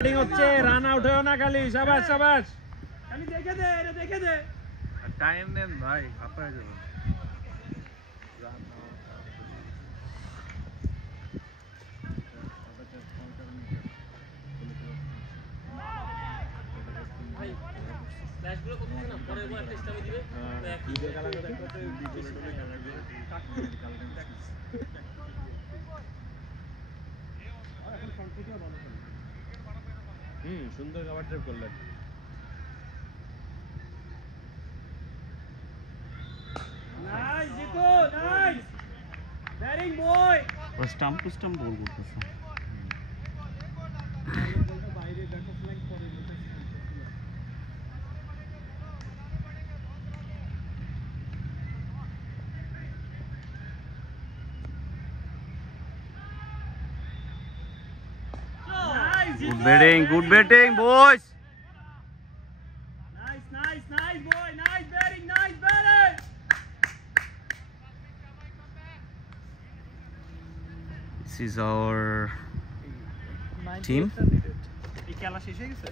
হচ্ছে run out হয়েও না খালি শাবাশ শাবাশ খালি দেখে দে এটা দেখে দে টাইম নেন ভাই হাঁপায় যাবেন ভাই ফ্ল্যাশগুলো কত না পরে একবার একটা স্টামে দিবে ভিডিও খেলা করতে করতে ভিডিও খেলা এখন কন্ট্রোলটা ভালো করে সুন্দর কভার ড্রাইভ করলেন nice Zico nice batting boy ও স্টাম্প টু স্টাম্প গোল করতেছে বাইরে ব্যাক অফ লাইন করে good batting boys. Nice boy, nice batting. This is our team. এই খেলা শেষ হয়ে গেছে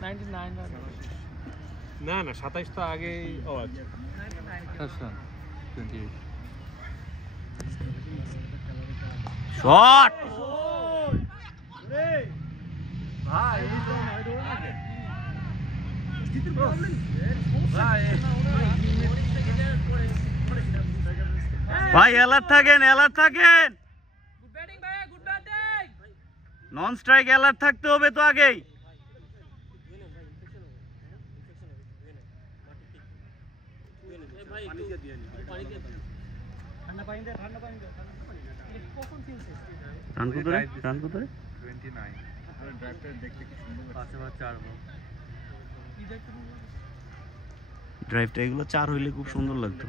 99 রান না 27 তো আগে ও আচ্ছা 28 Shot. ভাই অ্যালার্ট থাকেন গুড ব্যাটিং ভাই গুড ব্যাটিং নন স্ট্রাইক অ্যালার্ট থাকতে হবে তো আগেই রান কত রে 29 আরে ড্রাইভটা দেখতে কি সুন্দর পাঁচে বা 4 বল ড্রাইভটা এগুলো 4 হইলে খুব সুন্দর লাগতো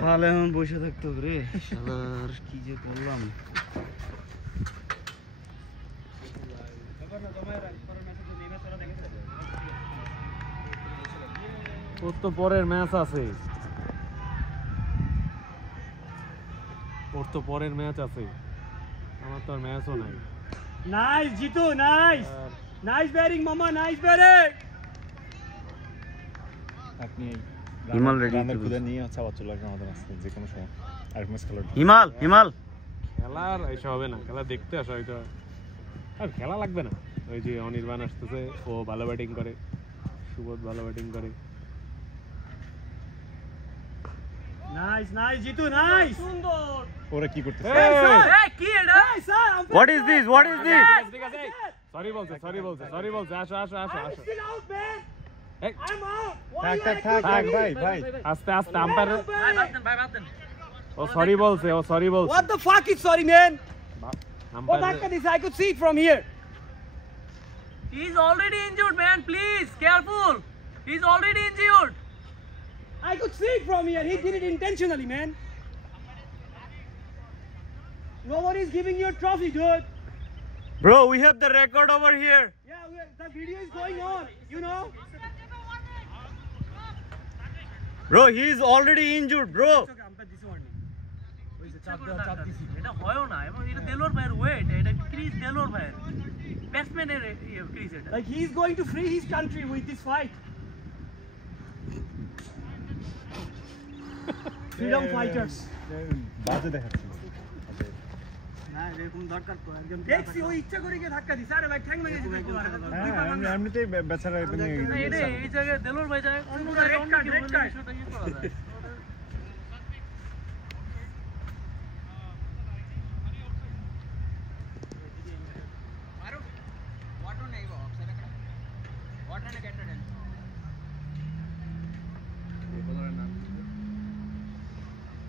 তাহলে এখন বসে থাকতে হবে রে শালার কি যে করলাম ওর তো পরের ম্যাচ আছে আমার তো আর ম্যাচও নাই নাইস জিতু নাইস ব্যাটিং মামা নাইস ব্যাটিং আপনি হিমাল রেডি রানের খুদা নিয়ে আছে আবার চলে আসবেন আমাদের কাছে যে কোনো সময় আর ম্যাচ খেলার হিমাল খেলার এসব হবে না খেলা দেখতে আসা হয়তো আর খেলা লাগবে না ওই যে অনির্বাণ আসতেছে ও ভালো ব্যাটিং করে সুবোধ ভালো ব্যাটিং করে নাইস জিতু নাইস সুন্দর ওরা কি করতেছে এই কি এটা স্যার What is this ঠিক আছে সরি বলছে আসো still out man এই I'm out থাক ভাই আস্তে আম্পায়ার ভাই বাতেন ও সরি বলছে What the fuck is sorry man What umpire happened this I could see it from here He's already injured man please careful He's already injured I could see it from here he did it intentionally man Nobody's giving you a trophy dude Bro, we have the record over here. Yeah the video is going on you know Bro, he is already injured, bro. এটা হয়ও না এবং এটা দেলোর ভাইয়ের wait এটা Chris দেলোর ভাইয়ের ব্যাটসম্যানের Chris এটা like he is going to free his country with this fight freedom fighters বাজে দেখাচ্ছে না এরকম দরকার তো একদম দেখছি ও ইচ্ছা করে গিয়ে ধাক্কা দিছে আরে ভাই ঠ্যাং ভেঙে দিছে এমনিতেই বেচারা এটা এই জায়গায় দেলোর ভাই যায় অন্য red card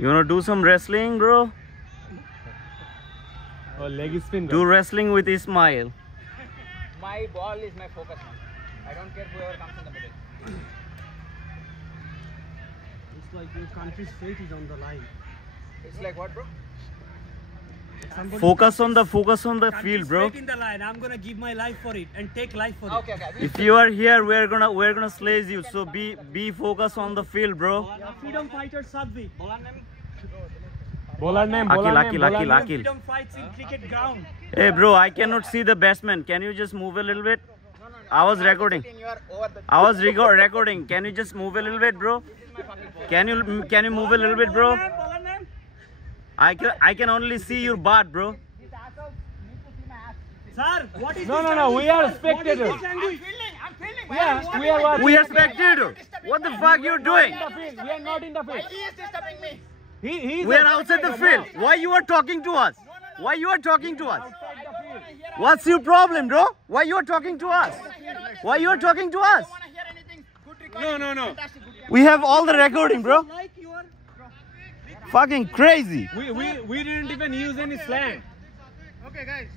You wanna do some wrestling, bro? ও leg spin Do wrestling with Ismail. My ball is my focus man. I don't care whoever comes in the middle. It's like your country's fate is on the line. It's like what, bro? Focus on the field, bro. Fate in the line. I'm gonna give my life for it and take life for it. Okay. If you are here, we're gonna slaze you. So be focused on the field, bro. Freedom fighter Sadvi. Bowler name. Akil. Freedom fights in cricket ground. Hey bro, I cannot see the batsman. Can you just move a little bit? I was recording. Recording. Can you just move a little bit, bro? Can you move a little bit, bro? Bowler name? I can only see your butt, bro. Sir, what is No, this no, no. We are language? What is spectators. this language? Yeah, we are watching. We are spectators. What the fuck you doing? We are not in the field. He is disturbing me. He is We are outside the field. Why you are talking to us? Why you are talking to us? outside the field. What's your problem, bro? Why you are talking to us? Why you are talking to us? Want to hear anything? Good recording. No. Fantastic. Good. We have all the recording, bro. Like you are. Fucking crazy. We didn't even use any slang. Okay, guys.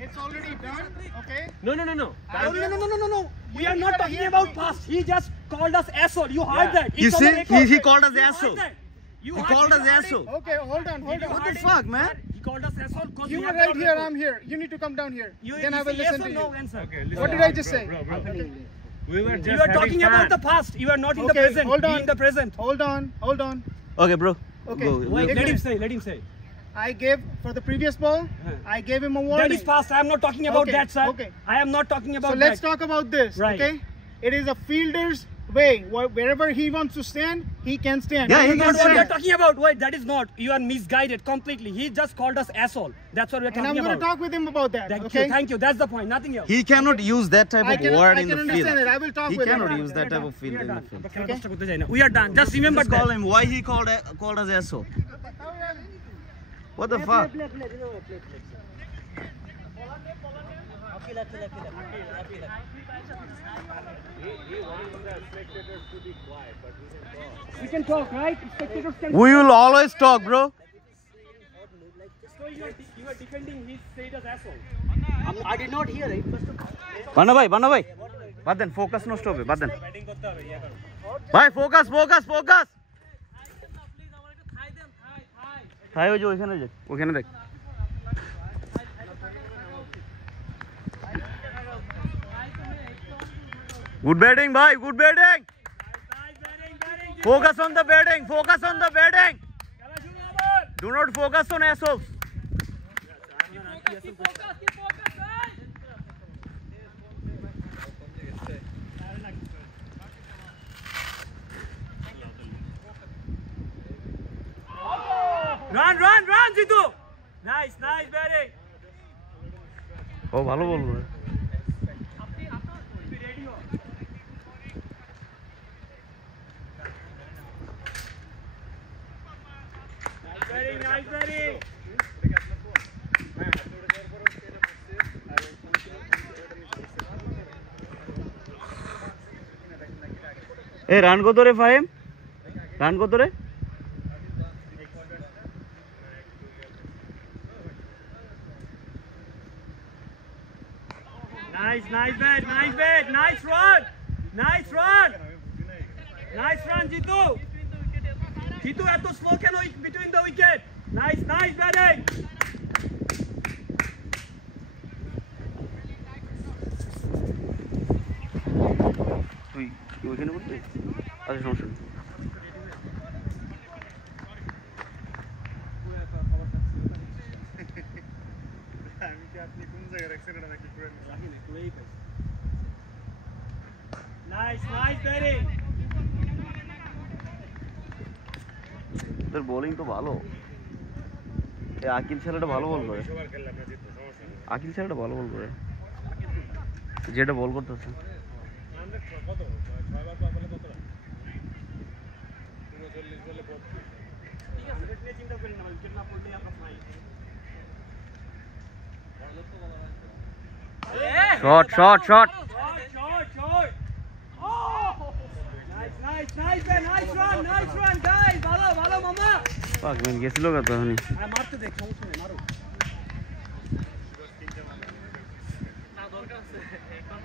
It's already done. Okay. No. No. We are not talking about past. He just called us asshole. You heard Yeah. that? You It's on see? the record. He called us You heard asshole. that? You He heard- called you us heard it? asshole. Okay, hold on. Did you What heard the it? fuck, man? He called us asshole because You we were have it right on here. record. I'm here. You need to come down here. You Then I will say yes listen or to no you. answer. Okay, listen. What did I just say? Bro. Okay. We were just You are having talking fun. about the past. You are not in the Okay, present. hold Be on. in the present. Hold on. Okay, bro. Okay. Go. Wait, Take let him it. say. Let him say. I gave for the previous ball. I gave him a warning. That is past. I am not talking about Okay, that, sir. okay. I am not talking about So let's that. talk about this. Right. Okay. It is a fielder's way. Wherever he wants to stand, he can stand. Yeah, he That's can not what we are stand. talking about. Wait, that is not. You are misguided completely. He just called us asshole. That's what we are And I'm talking going to about. talk with him about that. Okay. Thank you. That's the point. Nothing else. He cannot use that type I of can- word I in can the understand field. it. I will talk He with him. cannot use We that are type done. of field We are in the done. field. Okay, let's talk with the China. We are done. Just remember Just call that. him. Why he called us asshole? What the fuck? We can talk, right? Spectators can. We will always talk, bro. So you are defending his status asshole. I did not hear it. Banna bhai. Baad den focus নষ্ট হবে বাদ দেন ভাই focus থাই ওই যে ওখানে দেখ good batting ভাই good batting focus on the batting do not focus on assholes Run, Jitu. Nice batting. ও ভালো বলবো Nice batting. এ রান কত রে ফাহিম রান কত রে Nice bat. Nice run, Jitu. Jitu, at the slow can between the wicket. Nice batting. তুই ওইখানে বলবি আচ্ছা সমস্যা নেই আমি কি আপনি কোন জায়গায় রাখছেন এটা নাকি করে নিলাম Nice batting. তোর বোলিং তো ভালো এই আকিল ছেলেটা ভালো বল করে সবার খেললে আমরা জিতবো সমস্যা নেই আকিল ছেলেটা ভালো বল করে যেটা বল করতেছে আমরা কত 6 বার পাবলে কত রান 39 বলে 32 चिंता करें ना कितना पड़े आपका fine shot Short. Oh! Nice run, guys. ভালো মামা। পাক মেন গেছিল কত হনি আরে মারতে দেখ, সমস্যা নেই, মারো।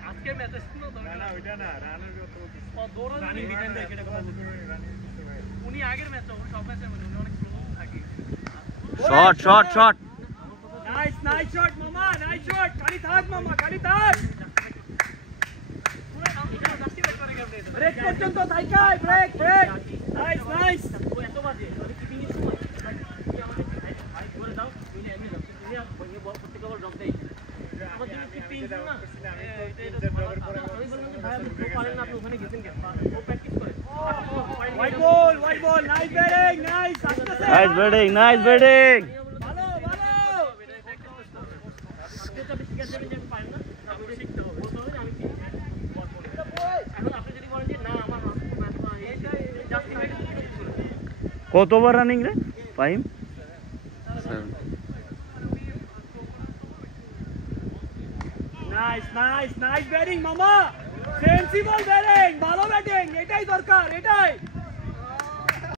আজকে ম্যাচে শুনো দরকার না ওইটা না রানের কত দৌড়ানো রানিং ডিফেন্ড দেখ এটা কথা উনি আগের ম্যাচে সব ম্যাচের মধ্যে উনি অনেক স্লো থাকে shot Nice shot, Mama. Nice shot. Kali thak, Mama. Kali thak. Break পর্যন্ত থাইকাই, break. Nice. White ball, nice batting, nice. Nice batting, nice batting. ভালো কত ওভার রানিং রে ফাহিম? 7. নাইস ব্যাটিং মামা, সেন্সিবল ব্যাটিং, ভালো ব্যাটিং, এটাই দরকার, এটাই